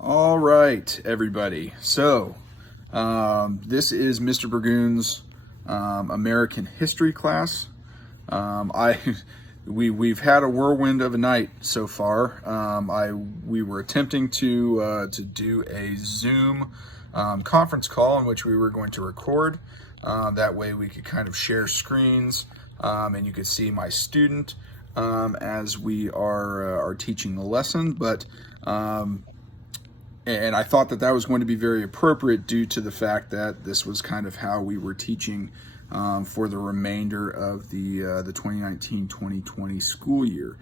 All right, everybody. So, this is Mr. Burgoon's American history class. I we've had a whirlwind of a night so far. We were attempting to do a Zoom conference call in which we were going to record. That way, we could kind of share screens, and you could see my student as we are teaching the lesson, but. And I thought that was going to be very appropriate due to the fact that this was kind of how we were teaching for the remainder of the 2019-2020 school year.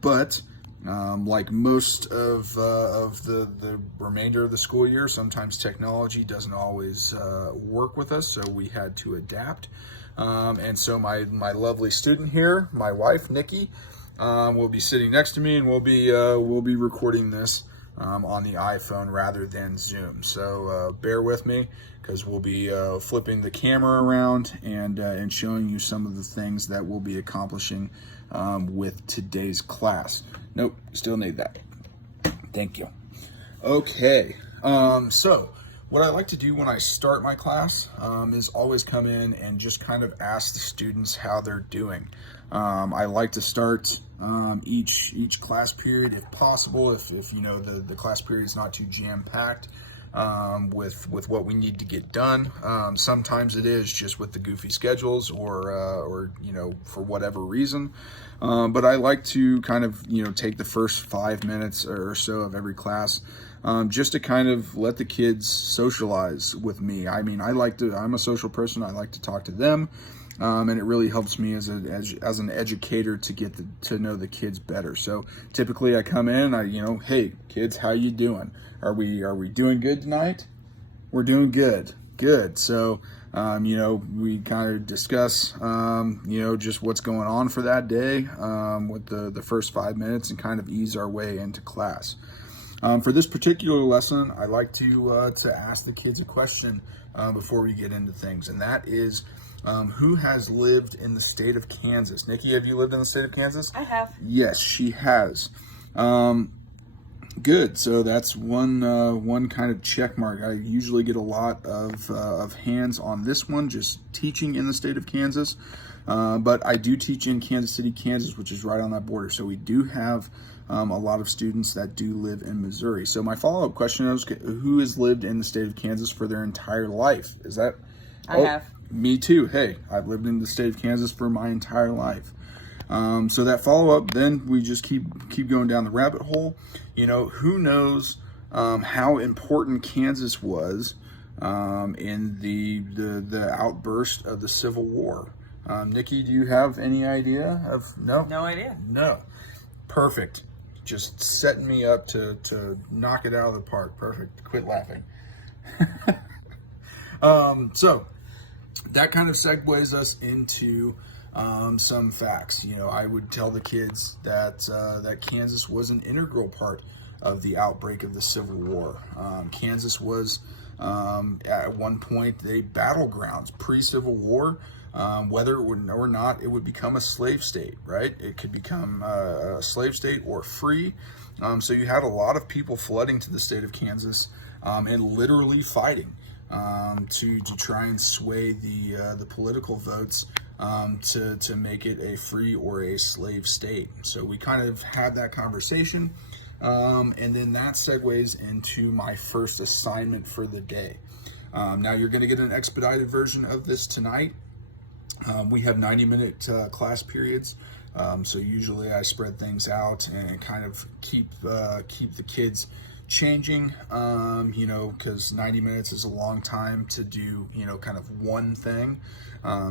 But like most of the remainder of the school year, sometimes technology doesn't always work with us, so we had to adapt. And so my lovely student here, my wife Nikki, will be sitting next to me, and we'll be recording this on the iPhone rather than Zoom. So bear with me, because we'll be flipping the camera around and showing you some of the things that we'll be accomplishing with today's class. Nope, still need that. Thank you. Okay, so what I like to do when I start my class is always come in and just kind of ask the students how they're doing. I like to start each class period, if possible, if you know the class period is not too jam-packed with what we need to get done. Sometimes it is just with the goofy schedules or you know, for whatever reason. But I like to kind of, you know, take the first 5 minutes or so of every class just to kind of let the kids socialize with me. I mean, I'm a social person. I like to talk to them. And it really helps me as an educator to get to know the kids better. So typically I come in, hey kids, how you doing? Are we doing good tonight? We're doing good. Good. So, we kind of discuss, just what's going on for that day with the first 5 minutes, and kind of ease our way into class. For this particular lesson, I like to ask the kids a question before we get into things, and that is, who has lived in the state of Kansas? Nikki, have you lived in the state of Kansas? I have. Yes, she has. Good. So that's one kind of check mark. I usually get a lot of hands on this one, just teaching in the state of Kansas. But I do teach in Kansas City, Kansas, which is right on that border. So we do have a lot of students that do live in Missouri. So my follow-up question is, who has lived in the state of Kansas for their entire life? Is that? I have. Me too. Hey, I've lived in the state of Kansas for my entire life. So that follow-up, then we just keep going down the rabbit hole. You know, who knows how important Kansas was in the outburst of the Civil War? Nikki, do you have any idea of? No? No idea. No. Perfect. Just setting me up to knock it out of the park. Perfect. Quit laughing. So that kind of segues us into some facts. You know, I would tell the kids that Kansas was an integral part of the outbreak of the Civil War. Kansas was at one point the battlegrounds pre-Civil War. Whether or not it would become a slave state, right? It could become a slave state or free. So you had a lot of people flooding to the state of Kansas and literally fighting to try and sway the political votes to make it a free or a slave state. So we kind of had that conversation, and then that segues into my first assignment for the day. Now you're going to get an expedited version of this tonight. We have 90-minute class periods, so usually I spread things out and kind of keep the kids changing, because 90 minutes is a long time to do, kind of one thing.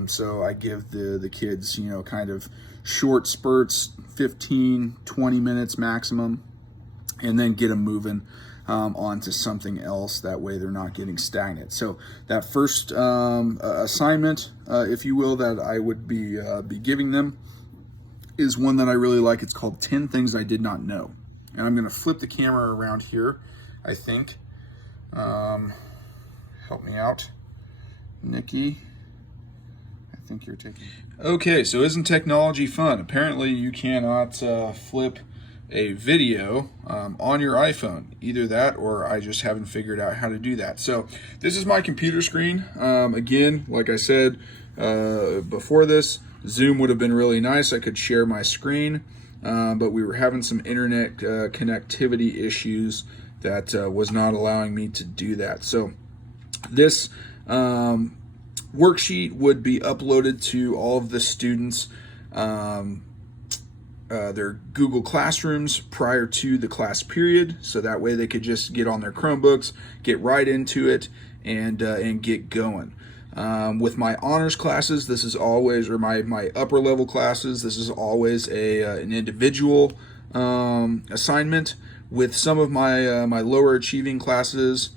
So I give the kids, kind of short spurts, 15, 20 minutes maximum, and then get them moving onto something else. That way they're not getting stagnant. So that first assignment, if you will, that I would be giving them is one that I really like. It's called 10 Things I Did Not Know. And I'm going to flip the camera around here, I think. Help me out, Nikki. I think you're taking... Okay, so isn't technology fun? Apparently you cannot flip a video on your iPhone. Either that, or I just haven't figured out how to do that. So this is my computer screen. Again, like I said before this, Zoom would have been really nice. I could share my screen, but we were having some internet connectivity issues that was not allowing me to do that. So this worksheet would be uploaded to all of the students' their Google Classrooms prior to the class period, so that way they could just get on their Chromebooks, get right into it, and get going. With my honors classes, this is always, or my upper level classes, this is always an individual assignment. With some of my my lower achieving classes,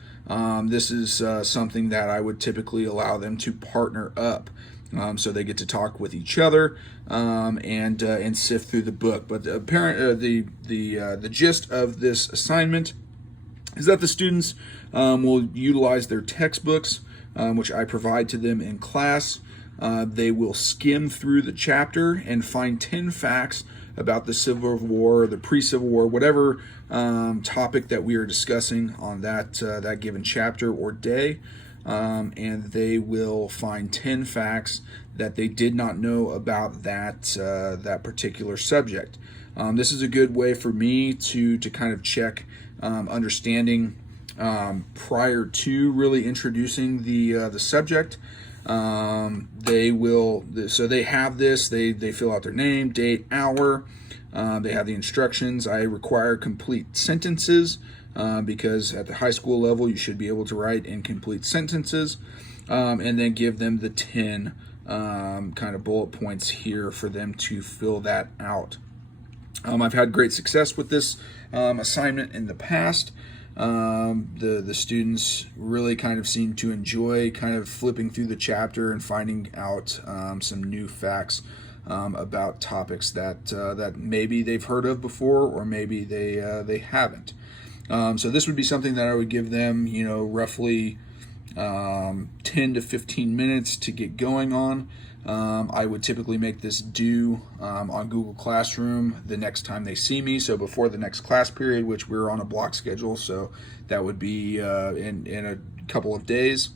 this is something that I would typically allow them to partner up. So they get to talk with each other and sift through the book. But the gist of this assignment is that the students will utilize their textbooks, which I provide to them in class. They will skim through the chapter and find 10 facts about the Civil War, the pre-Civil War, whatever topic that we are discussing on that given chapter or day. And they will find 10 facts that they did not know about that particular subject. This is a good way for me to kind of check understanding prior to really introducing the subject. They have this. They fill out their name, date, hour. They have the instructions. I require complete sentences. Because at the high school level, you should be able to write incomplete sentences, and then give them the 10 kind of bullet points here for them to fill that out. I've had great success with this assignment in the past. The students really kind of seem to enjoy kind of flipping through the chapter and finding out some new facts about topics that maybe they've heard of before, or maybe they haven't. So this would be something that I would give them, roughly 10 to 15 minutes to get going on. I would typically make this due on Google Classroom the next time they see me, so before the next class period, which we're on a block schedule, so that would be in a couple of days.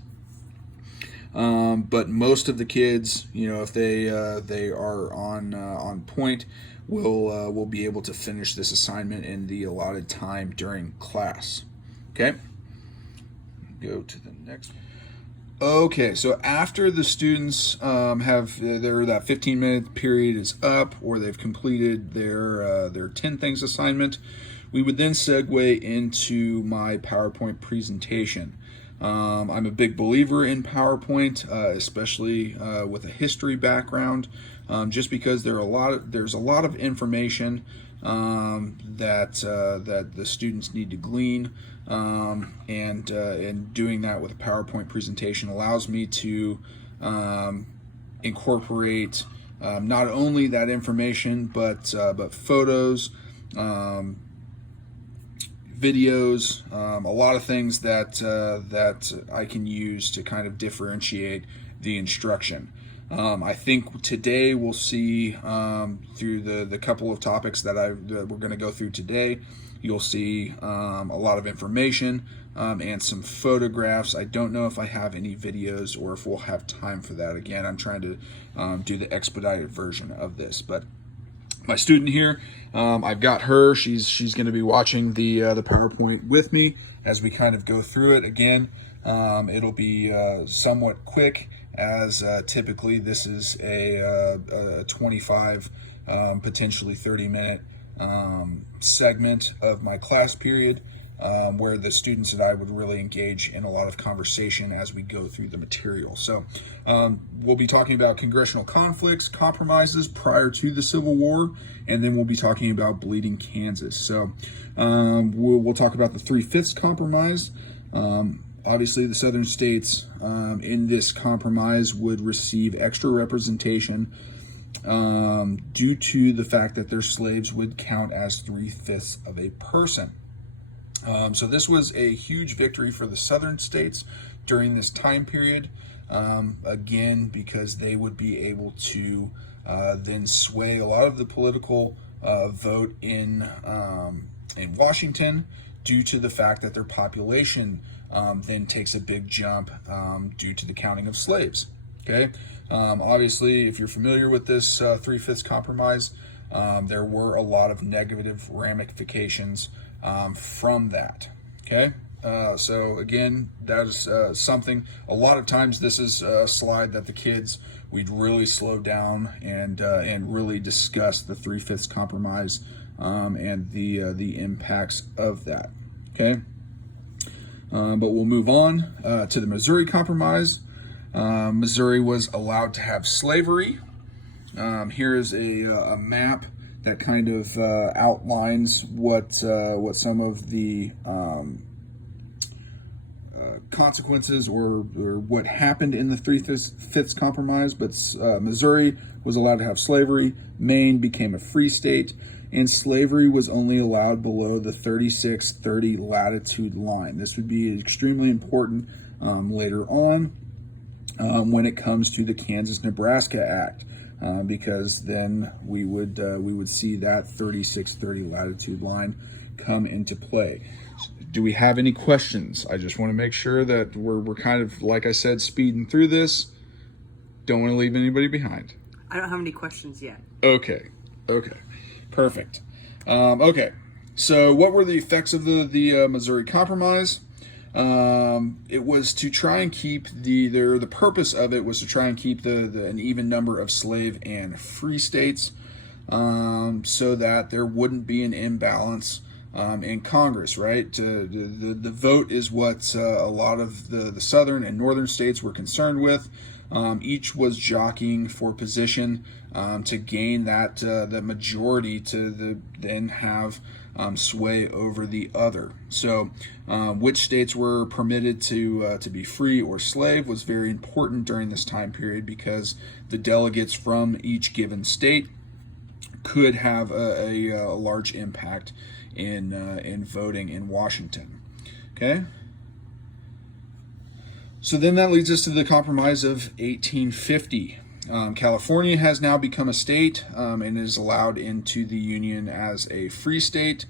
But most of the kids, if they are on point, will be able to finish this assignment in the allotted time during class. Okay, go to the next one. Okay, so after the students have that 15-minute period is up, or they've completed their 10 things assignment, we would then segue into my PowerPoint presentation. I'm a big believer in PowerPoint, especially with a history background, just because there's a lot of information that the students need to glean, and doing that with a PowerPoint presentation allows me to incorporate not only that information, but photos, videos, a lot of things that I can use to kind of differentiate the instruction. I think today we'll see through the couple of topics that we're going to go through today, you'll see a lot of information and some photographs. I don't know if I have any videos or if we'll have time for that. Again, I'm trying to do the expedited version of this, but my student here, I've got her. She's going to be watching the PowerPoint with me as we kind of go through it. Again, it'll be somewhat quick, as typically this is a 25, potentially 30-minute segment of my class period, where the students and I would really engage in a lot of conversation as we go through the material. So we'll be talking about congressional conflicts, compromises prior to the Civil War, and then we'll be talking about Bleeding Kansas. So we'll talk about the 3/5 compromise. Obviously, the southern states in this compromise would receive extra representation due to the fact that their slaves would count as 3/5 of a person. So this was a huge victory for the southern states during this time period, again, because they would be able to then sway a lot of the political vote in Washington, due to the fact that their population then takes a big jump due to the counting of slaves. Okay, obviously, if you're familiar with this 3/5 compromise, there were a lot of negative ramifications from that. Okay, so again, that is something. A lot of times, this is a slide that the kids we'd really slow down and really discuss the 3/5 compromise and the impacts of that. Okay, but we'll move on to the Missouri Compromise. Missouri was allowed to have slavery. Here is a map that kind of outlines what some of the consequences or what happened in the 3/5 compromise. But Missouri was allowed to have slavery. Maine became a free state, and slavery was only allowed below the 3630 latitude line. This would be extremely important later on when it comes to the Kansas-Nebraska Act, because then we would see that 3630 latitude line come into play. Do we have any questions? I just want to make sure that we're kind of, like I said, speeding through this. Don't want to leave anybody behind. I don't have any questions yet. Okay, perfect. Okay, so what were the effects of the Missouri Compromise? It was to try and keep the purpose of it was to try and keep an even number of slave and free states, so that there wouldn't be an imbalance in Congress, right? The vote is what a lot of the southern and northern states were concerned with. Each was jockeying for position to gain the majority to then have sway over the other. So which states were permitted to be free or slave was very important during this time period, because the delegates from each given state could have a large impact in voting in Washington. Okay. So then that leads us to the Compromise of 1850. California has now become a state and is allowed into the Union as a free state.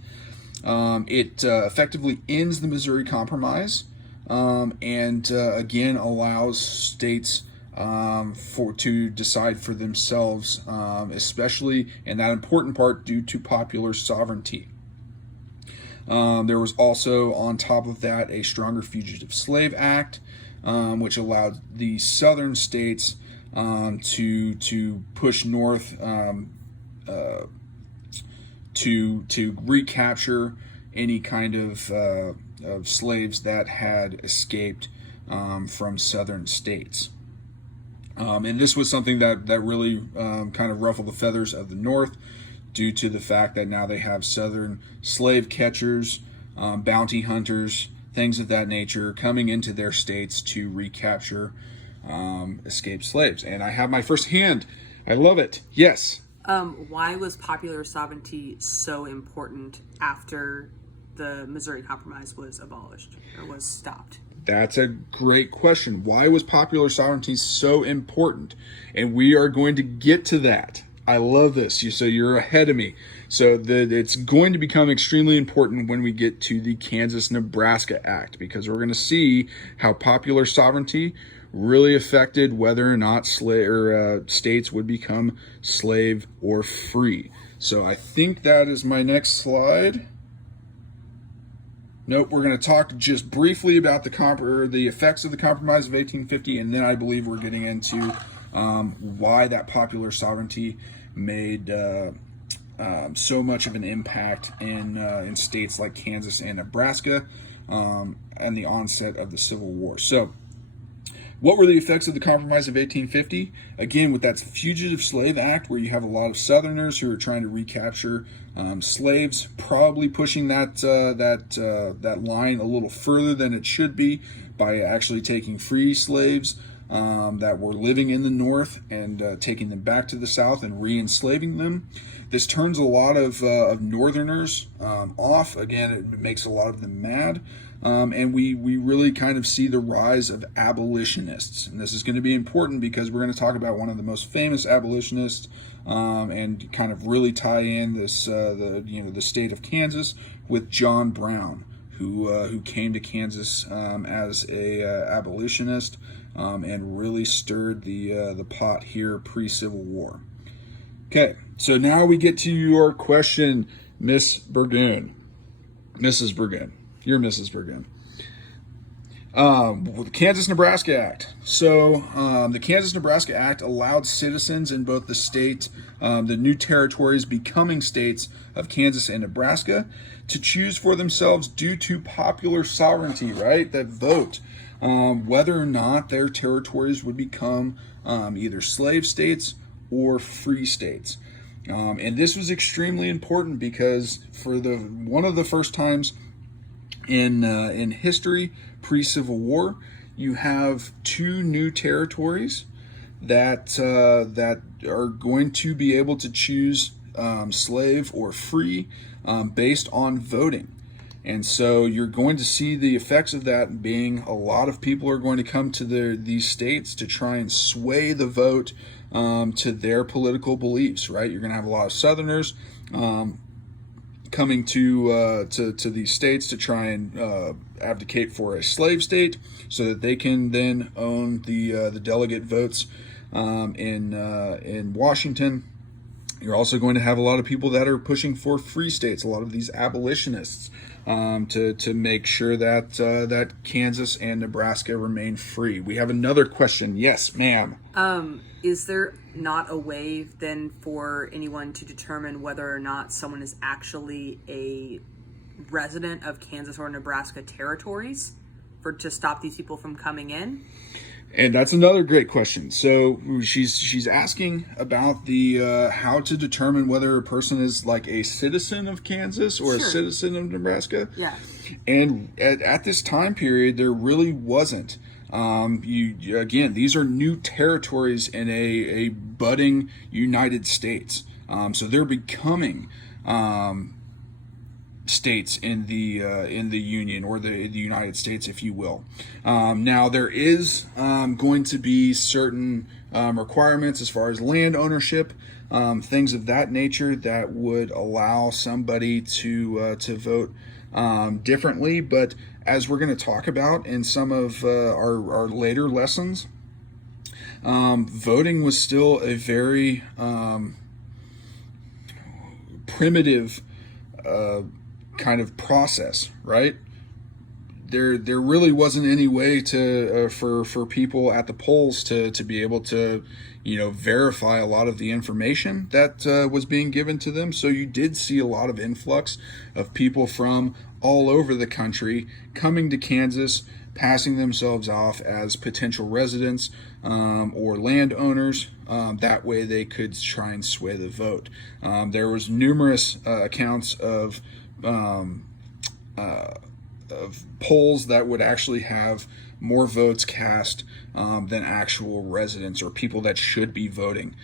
It effectively ends the Missouri Compromise and again allows states to decide for themselves, especially in that important part due to popular sovereignty. There was also, on top of that, a stronger Fugitive Slave Act, which allowed the southern states to push north to recapture any kind of slaves that had escaped from southern states. And this was something that really kind of ruffled the feathers of the North, due to the fact that now they have southern slave catchers, bounty hunters, things of that nature coming into their states to recapture escaped slaves. And I have my first hand. I love it. Yes. Why was popular sovereignty so important after the Missouri Compromise was abolished or was stopped? That's a great question. Why was popular sovereignty so important? And we are going to get to that. I love this. So you're ahead of me. So it's going to become extremely important when we get to the Kansas-Nebraska Act, because we're going to see how popular sovereignty really affected whether or not states would become slave or free. So I think that is my next slide. Nope, we're going to talk just briefly about the effects of the Compromise of 1850, and then I believe we're getting into why that popular sovereignty made so much of an impact in states like Kansas and Nebraska and the onset of the Civil War. So, what were the effects of the Compromise of 1850? Again, with that Fugitive Slave Act, where you have a lot of Southerners who are trying to recapture slaves, probably pushing that line a little further than it should be by actually taking free slaves that were living in the North and taking them back to the South and re-enslaving them. This turns a lot of Northerners off. Again, it makes a lot of them mad. And we really kind of see the rise of abolitionists. And this is going to be important because we're going to talk about one of the most famous abolitionists and kind of really tie in this the state of Kansas with John Brown, who came to Kansas as a abolitionist and really stirred the pot here pre-Civil War. Okay, so now we get to your question, Miss Burgoon. Mrs. Burgoon. You're Mrs. Burgoon. The Kansas-Nebraska Act. So the Kansas-Nebraska Act allowed citizens in both the state, the new territories becoming states of Kansas and Nebraska, to choose for themselves due to popular sovereignty, right? That vote whether or not their territories would become either slave states or free states. And this was extremely important because for one of the first times in history, pre-Civil War, you have two new territories that are going to be able to choose slave or free based on voting. And so you're going to see the effects of that being a lot of people are going to come to these states to try and sway the vote to their political beliefs, right? You're going to have a lot of Southerners coming to these states to try and advocate for a slave state so that they can then own the delegate votes in Washington. You're also going to have a lot of people that are pushing for free states, a lot of these abolitionists, to make sure that that Kansas and Nebraska remain free. We have another question. Yes, ma'am. Is there not a way then for anyone to determine whether or not someone is actually a resident of Kansas or Nebraska territories to stop these people from coming in? And that's another great question. So she's asking about the how to determine whether a person is like a citizen of Kansas or a citizen of Nebraska. Yeah. And at this time period, there really wasn't. Again, these are new territories in a budding United States. So they're becoming states in the Union or the United States, if you will. Now there is going to be certain requirements as far as land ownership, things of that nature that would allow somebody to vote differently. But as we're going to talk about in some of our later lessons, voting was still a very primitive kind of process, right? There really wasn't any way to for people at the polls to be able to verify a lot of the information that was being given to them. So you did see a lot of influx of people from all over the country coming to Kansas, passing themselves off as potential residents or landowners. That way they could try and sway the vote. There was numerous accounts of polls that would actually have more votes cast than actual residents or people that should be voting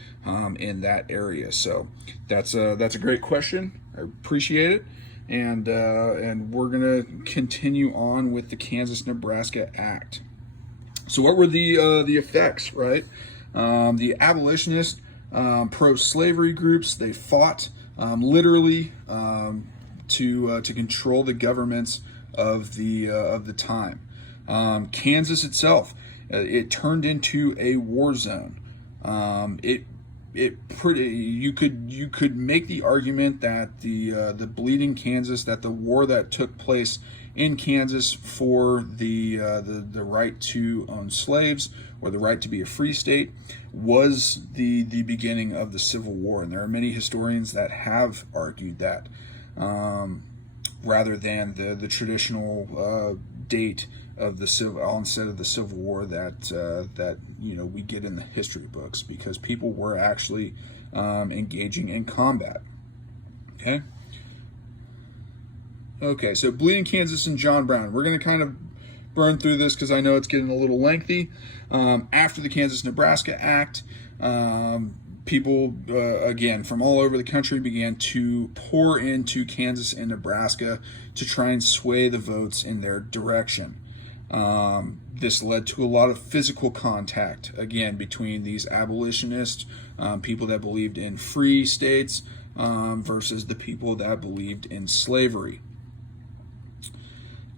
in that area. So that's a great question. I appreciate it, and we're gonna continue on with the Kansas-Nebraska Act. So what were the effects, right? The abolitionist pro-slavery groups, they fought literally to control the governments of the time. Kansas itself, it turned into a war zone. You could make the argument that the Bleeding Kansas, that the war that took place in Kansas for the right to own slaves or the right to be a free state was the beginning of the Civil War, and there are many historians that have argued that. Rather than the traditional date of the onset of the Civil War that we get in the history books, because people were actually engaging in combat. Okay, so Bleeding Kansas and John Brown. We're going to kind of burn through this because I know it's getting a little lengthy. After the Kansas-Nebraska Act, people, again, from all over the country began to pour into Kansas and Nebraska to try and sway the votes in their direction. This led to a lot of physical contact, again, between these abolitionists, people that believed in free states, versus the people that believed in slavery.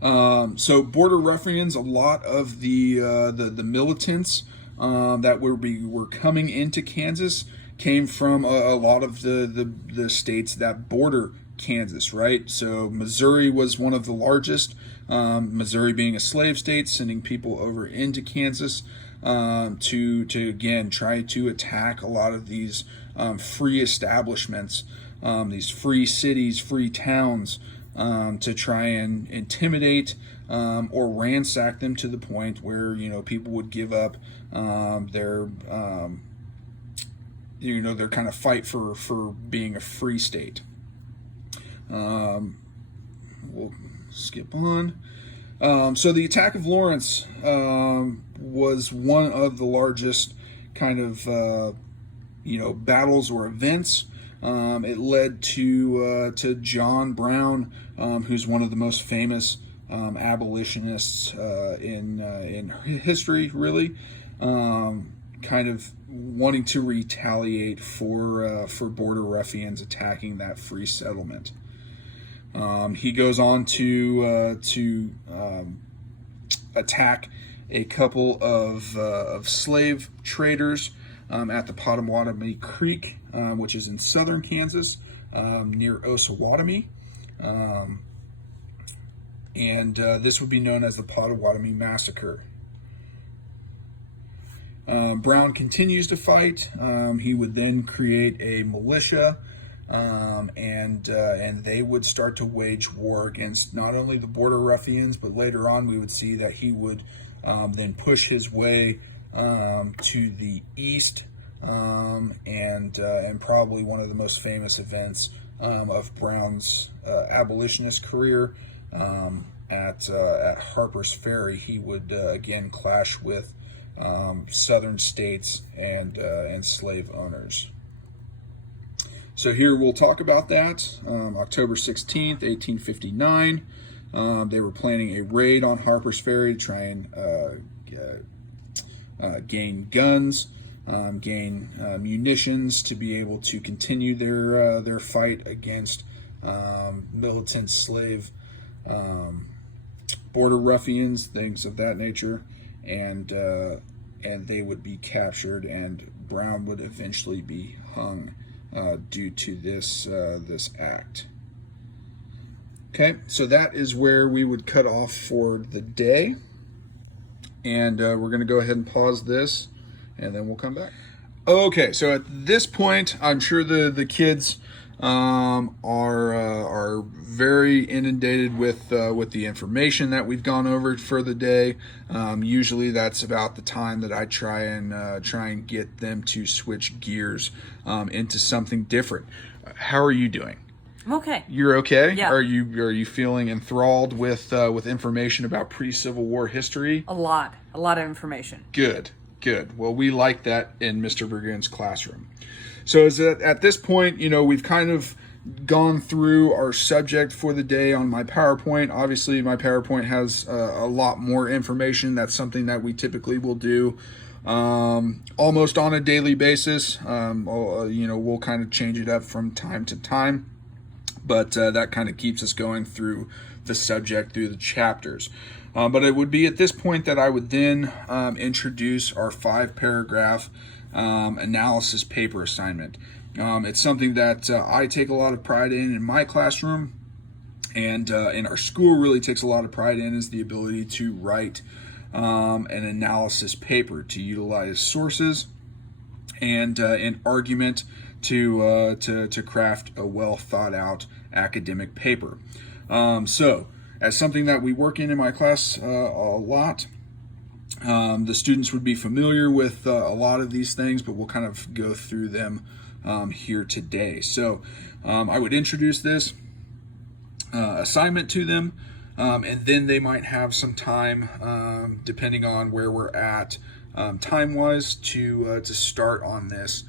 So border ruffians, a lot of the militants that were coming into Kansas came from a lot of the states that border Kansas, right? So Missouri was one of the largest, Missouri being a slave state, sending people over into Kansas to again try to attack a lot of these free establishments, these free cities, free towns, to try and intimidate or ransack them to the point where people would give up their their kind of fight for being a free state. We'll skip on. So the attack of Lawrence was one of the largest kind of battles or events. It led to John Brown, who's one of the most famous abolitionists in history, really, kind of wanting to retaliate for border ruffians attacking that free settlement. He goes on to attack a couple of slave traders at the Pottawatomie Creek, which is in southern Kansas, near Osawatomie. And this would be known as the Pottawatomie Massacre. Brown continues to fight. He would then create a militia, and they would start to wage war against not only the border ruffians, but later on we would see that he would then push his way to the east, and probably one of the most famous events of Brown's abolitionist career, at Harper's Ferry. He would again clash with southern states and slave owners. So here we'll talk about that. October 16th, 1859, they were planning a raid on Harper's Ferry to try and gain guns, gain munitions to be able to continue their fight against militant slave border ruffians, things of that nature, and they would be captured, and Brown would eventually be hung due to this act. Okay, so that is where we would cut off for the day, and we're going to go ahead and pause this, and then we'll come back. Okay, so at this point, I'm sure the kids are very inundated with the information that we've gone over for the day. Usually that's about the time that I try and get them to switch gears into something different. How are you doing? I'm okay. You're okay? Yeah. Are you feeling enthralled with information about pre-Civil War history? A lot of information. Good. Well, we like that in Mr. Burgoon's classroom. So at this point, we've kind of gone through our subject for the day on my PowerPoint. Obviously, my PowerPoint has a lot more information. That's something that we typically will do almost on a daily basis. We'll kind of change it up from time to time, but that kind of keeps us going through the subject, through the chapters. But it would be at this point that I would then introduce our 5-paragraph analysis paper assignment. It's something that I take a lot of pride in my classroom, and in our school really takes a lot of pride in, is the ability to write an analysis paper, to utilize sources and an argument to craft a well thought out academic paper. So as something that we work in my class a lot, the students would be familiar with a lot of these things, but we'll kind of go through them here today. So I would introduce this assignment to them. And then they might have some time, depending on where we're at time-wise, to start on this.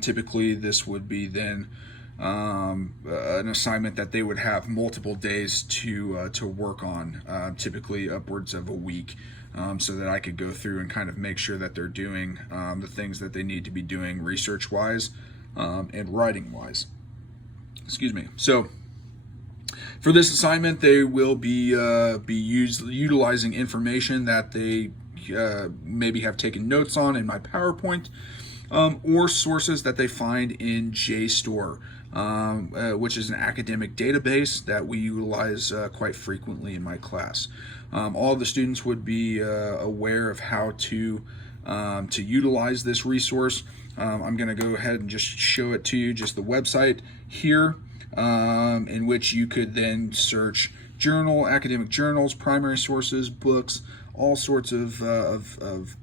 Typically, this would be then an assignment that they would have multiple days to work on, typically upwards of a week, so that I could go through and kind of make sure that they're doing the things that they need to be doing research-wise and writing-wise. Excuse me. So for this assignment, they will be utilizing information that they maybe have taken notes on in my PowerPoint, or sources that they find in JSTOR, which is an academic database that we utilize quite frequently in my class. All of the students would be aware of how to utilize this resource. I'm going to go ahead and just show it to you, just the website here, in which you could then search academic journals, primary sources, books, all sorts of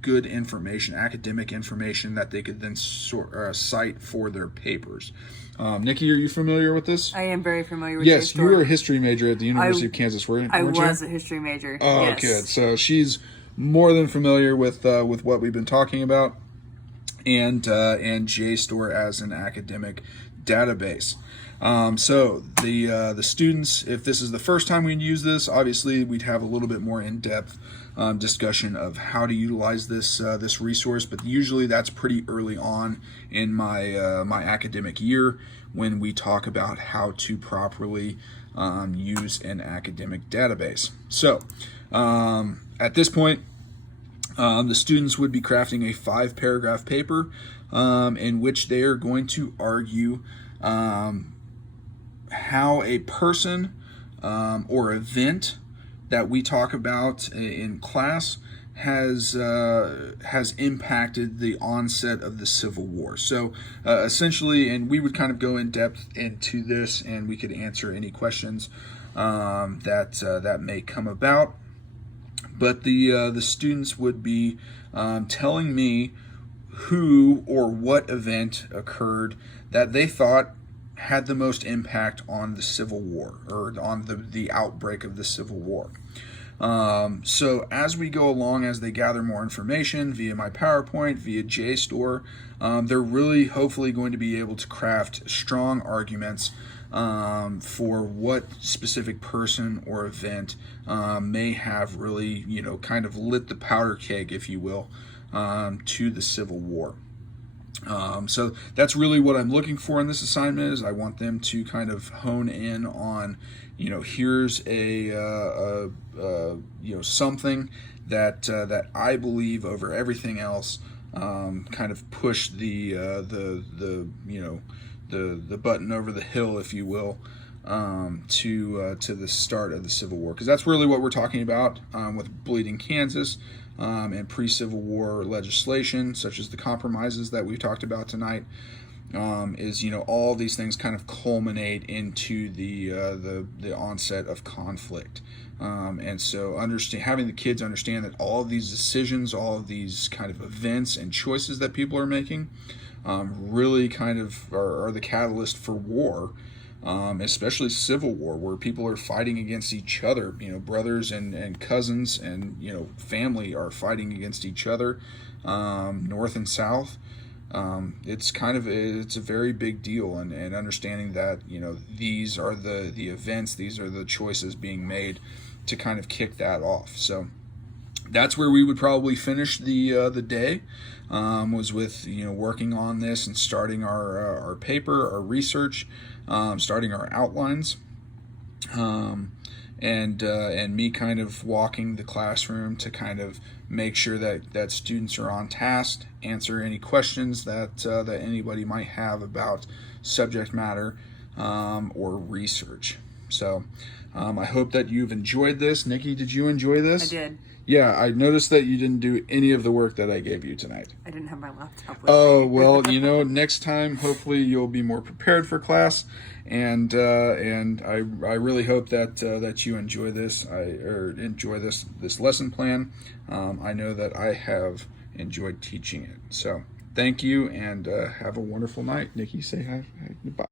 good information, academic information that they could then cite for their papers. Nikki, are you familiar with this? I am very familiar with Yes, JSTOR. you were a history major at the University of Kansas, weren't you? I was a history major. Oh, yes. good. So she's more than familiar with what we've been talking about, and JSTOR as an academic database. So the students, if this is the first time we'd use this, obviously we'd have a little bit more in-depth discussion of how to utilize this resource, but usually that's pretty early on in my my academic year when we talk about how to properly use an academic database. So at this point, the students would be crafting a 5-paragraph paper in which they are going to argue how a person or event that we talk about in class has impacted the onset of the Civil War. So essentially, and we would kind of go in depth into this, and we could answer any questions that may come about. But the students would be telling me who or what event occurred that they thought had the most impact on the Civil War, or on the outbreak of the Civil War. So as we go along, as they gather more information via my PowerPoint, via JSTOR, they're really hopefully going to be able to craft strong arguments for what specific person or event may have really, kind of lit the powder keg, if you will, to the Civil War. So that's really what I'm looking for in this assignment. Is I want them to kind of hone in on, here's a something that I believe over everything else kind of push the button over the hill, if you will, to the start of the Civil War, because that's really what we're talking about with Bleeding Kansas. And pre-Civil War legislation, such as the compromises that we've talked about tonight, is all these things kind of culminate into the onset of conflict, and so having the kids understand that all of these decisions, all of these kind of events and choices that people are making, really kind of are the catalyst for war. Especially Civil War, where people are fighting against each other. Brothers and cousins and family are fighting against each other, north and south. It's a very big deal, and understanding that these are the events, these are the choices being made to kind of kick that off. So that's where we would probably finish the day, was with working on this and starting our paper, our research, starting our outlines, and me kind of walking the classroom to kind of make sure that students are on task, answer any questions that anybody might have about subject matter or research. So I hope that you've enjoyed this. Nikki, did you enjoy this? I did. Yeah, I noticed that you didn't do any of the work that I gave you tonight. I didn't have my laptop with Oh, me. well, next time, hopefully you'll be more prepared for class, and I really hope that you enjoy this, enjoy this lesson plan. I know that I have enjoyed teaching it. So thank you, and have a wonderful night. Nikki, say hi. Bye.